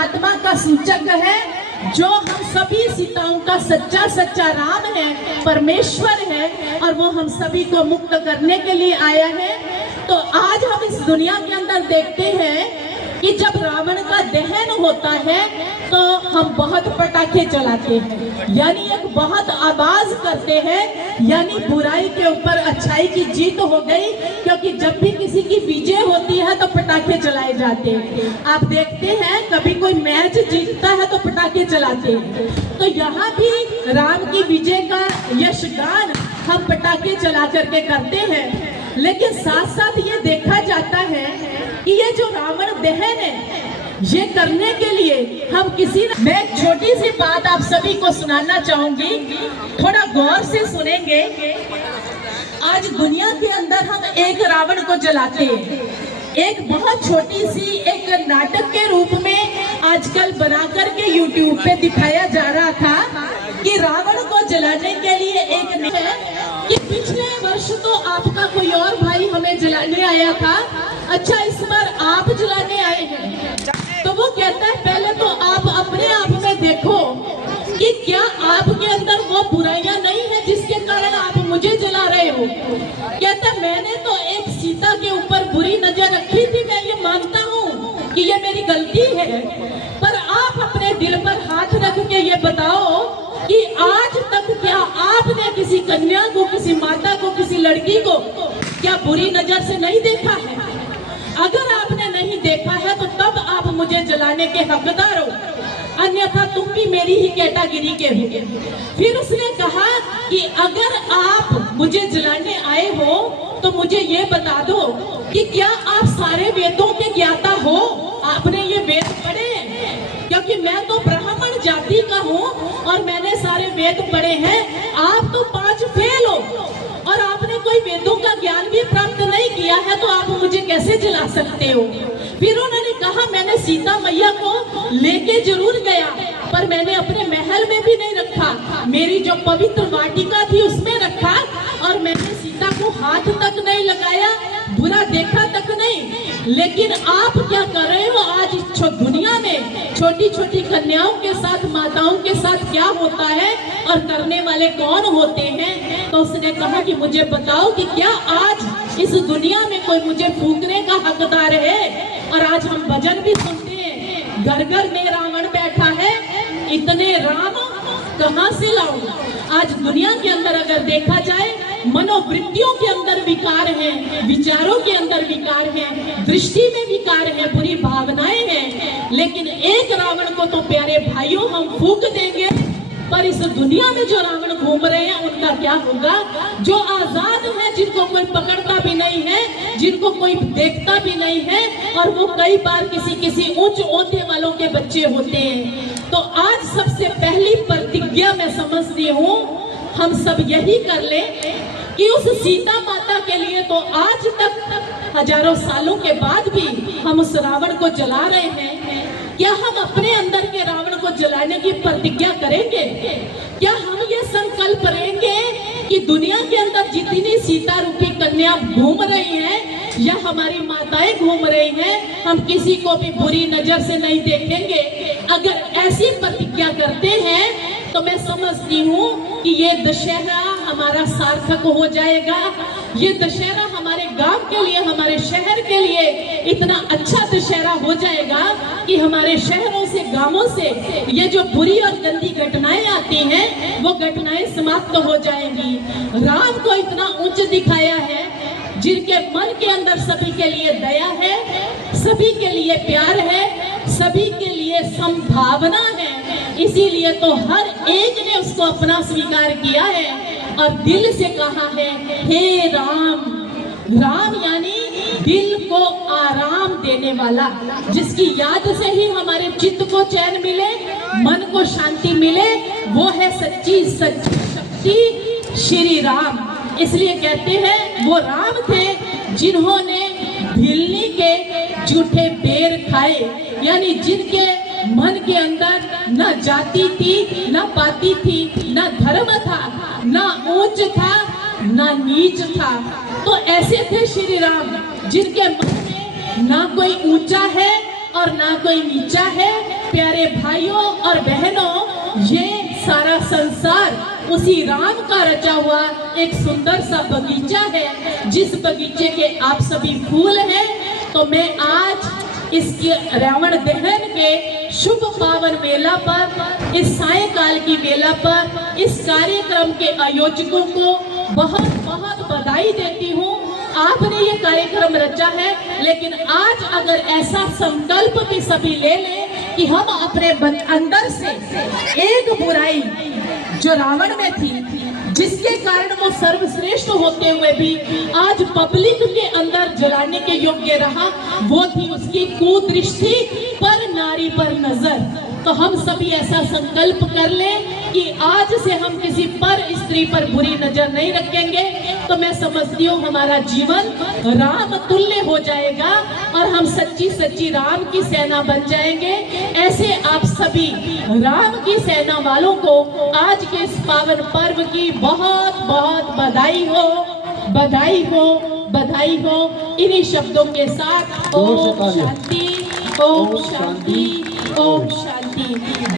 परमात्मा का सूचक है, जो हम सभी सीताओं का सच्चा राम है, परमेश्वर है, और वो हम सभी को मुक्त करने के लिए आया है। तो आज हम इस दुनिया के अंदर देखते हैं कि जब रावण का दहन होता है तो हम बहुत पटाखे चलाते हैं, यानी एक बहुत आवाज करते हैं, यानी बुराई के ऊपर अच्छाई की जीत हो गई। क्योंकि जब भी किसी की विजय होती है तो पटाखे चलाए जाते हैं। आप देखते हैं कभी कोई मैच जीतता है तो पटाखे चलाते हैं। तो यहाँ भी राम की विजय का यशगान हम पटाखे चला करके करते हैं। लेकिन साथ साथ ये देखा जाता है कि ये जो रावण दहन है, ये करने के लिए हम मैं एक छोटी सी बात आप सभी को सुनाना चाहूंगी, थोड़ा गौर से सुनेंगे। आज दुनिया के अंदर हम एक रावण को जलाते हैं, एक बहुत छोटी सी एक नाटक के रूप में आजकल बनाकर के YouTube पे दिखाया जा रहा था कि रावण को जलाने के लिए एक है कि पिछले वर्ष तो आपका कोई और भाई हमें जलाने आया था, अच्छा इस बार आप जलाने आए हैं। तो वो कहता है पहले तो आप अपने आप में देखो कि क्या आपके अंदर वो बुराइयां नहीं है जिसके कारण आप मुझे जला रहे हो। कहता मैंने तो एक सीता के ऊपर बुरी नजर रखी थी, मैं ये मानता हूँ कि ये मेरी गलती है, पर आप अपने दिल पर हाथ रख के ये बताओ कि आज तक क्या आपने किसी कन्या को, किसी माता को, किसी लड़की को क्या बुरी नजर से नहीं देखा है? अगर आपने नहीं देखा है तो तब आप मुझे जलाने के हकदार हो, अन्यथा तुम भी मेरी ही कैटेगरी के हो। फिर उसने कहा कि अगर आप मुझे जलाने आए हो तो मुझे ये बता दो कि क्या आप सारे वेदों के ज्ञाता हो, आपने ये वेद पढ़े? क्योंकि मैं तो ब्राह्मण जाति का हूँ और मैंने सारे वेद पढ़े हैं, आप तो 5 फेल हो और आपने कोई वेदों का ज्ञान भी प्राप्त नहीं किया है, तो आप मुझे कैसे जला सकते हो? फिर उन्होंने कहा मैंने सीता मैया को लेके जरूर गया, पर मैंने अपने महल में भी नहीं रखा, मेरी जो पवित्र वाटिका थी उसमें रखा, और मैंने सीता को हाथ तक नहीं लगाया, बुरा देखा तक नहीं। लेकिन आप क्या कर रहे हो? आज दुनिया में छोटी छोटी कन्याओं के साथ, माताओं के साथ क्या होता है और करने वाले कौन होते हैं? तो उसने कहा कि मुझे बताओ कि क्या आज इस दुनिया में कोई मुझे फूकने का हकदार है? और आज हम भजन भी सुनते हैं, घर घर में रावण बैठा है, इतने राम कहां से लाऊं? आज दुनिया के अंदर अगर देखा जाए, मनोवृत्तियों के अंदर विकार है, विचारों के अंदर विकार है, दृष्टि में विकार है, बुरी भावनाएं हैं। लेकिन एक रावण को तो प्यारे भाइयों हम फूंक देंगे, पर इस दुनिया में जो रावण घूम रहे हैं उनका क्या होगा? जो आजाद है, जिनको कोई पकड़ता भी नहीं है, जिनको कोई देखता भी नहीं है, और वो कई बार किसी उच्च ओहदे वालों के बच्चे होते हैं। तो आज सबसे पहली प्रतिज्ञा मैं समझती हूँ हम सब यही कर ले कि उस सीता माता के लिए तो आज तक हजारों सालों के बाद भी हम उस रावण को जला रहे हैं। क्या हम अपने अंदर के रावण को जलाने की प्रतिज्ञा करेंगे? क्या हम ये संकल्प करेंगे कि दुनिया के अंदर जितनी सीता रूपी कन्या घूम रही हैं या हमारी माताएं घूम रही हैं, हम किसी को भी बुरी नजर से नहीं देखेंगे? अगर ऐसी प्रतिज्ञा करते हैं तो मैं समझती हूँ कि ये दशहरा हमारा सार्थक हो जाएगा। ये दशहरा हमारे गांव के लिए, हमारे शहर के लिए इतना अच्छा दशहरा हो जाएगा कि हमारे शहरों से, गांवों से ये जो बुरी और गंदी घटनाएं आती हैं वो घटनाएं समाप्त हो जाएंगी। राम को इतना उच्च दिखाया है, जिनके मन के अंदर सभी के लिए दया है, सभी के लिए प्यार है, सभी के लिए संभावना है। इसीलिए तो हर एक ने उसको अपना स्वीकार किया है और दिल से कहा है हे राम। राम यानी दिल को आराम देने वाला, जिसकी याद से ही हमारे चित्त को चैन मिले, मन को शांति मिले, वो है सच्ची शक्ति श्री राम। इसलिए कहते हैं वो राम थे जिन्होंने भिलनी के झूठे बेर खाए, यानी जिनके मन के अंदर न जाति थी, न पाति थी, न धर्म था, न ऊंच था, न नीच था। तो ऐसे थे श्री राम जिनके मन में ना कोई ऊंचा है और ना कोई नीचा है, प्यारे भाइयों और बहनों, ये सारा संसार उसी राम का रचा हुआ एक सुंदर सा बगीचा है, जिस बगीचे के आप सभी फूल हैं। तो मैं आज इसके रावण दहन के शुभ पावन मेला पर, इस सायंकाल की मेला पर, इस कार्यक्रम के आयोजकों को बहुत बहुत बधाई देती हूँ। आपने ये कार्यक्रम रचा है, लेकिन आज अगर ऐसा संकल्प भी सभी ले लें कि हम अपने अंदर से एक बुराई जो रावण में थी, जिसके कारण वो सर्वश्रेष्ठ होते हुए भी आज पब्लिक के अंदर जलाने के योग्य रहा, वो थी उसकी कुदृष्टि पर नारी पर नजर। तो हम सभी ऐसा संकल्प कर लें कि आज से हम किसी पर स्त्री पर बुरी नजर नहीं रखेंगे। तो मैं समझती हूँ हमारा जीवन राम तुल्य हो जाएगा और हम सच्ची सच्ची राम की सेना बन जाएंगे। ऐसे आप सभी राम की सेना वालों को आज के इस पावन पर्व की बहुत बहुत बधाई हो, बधाई हो, बधाई हो। इन्हीं शब्दों के साथ ओम शांति, ओम शांति, ओम शांति।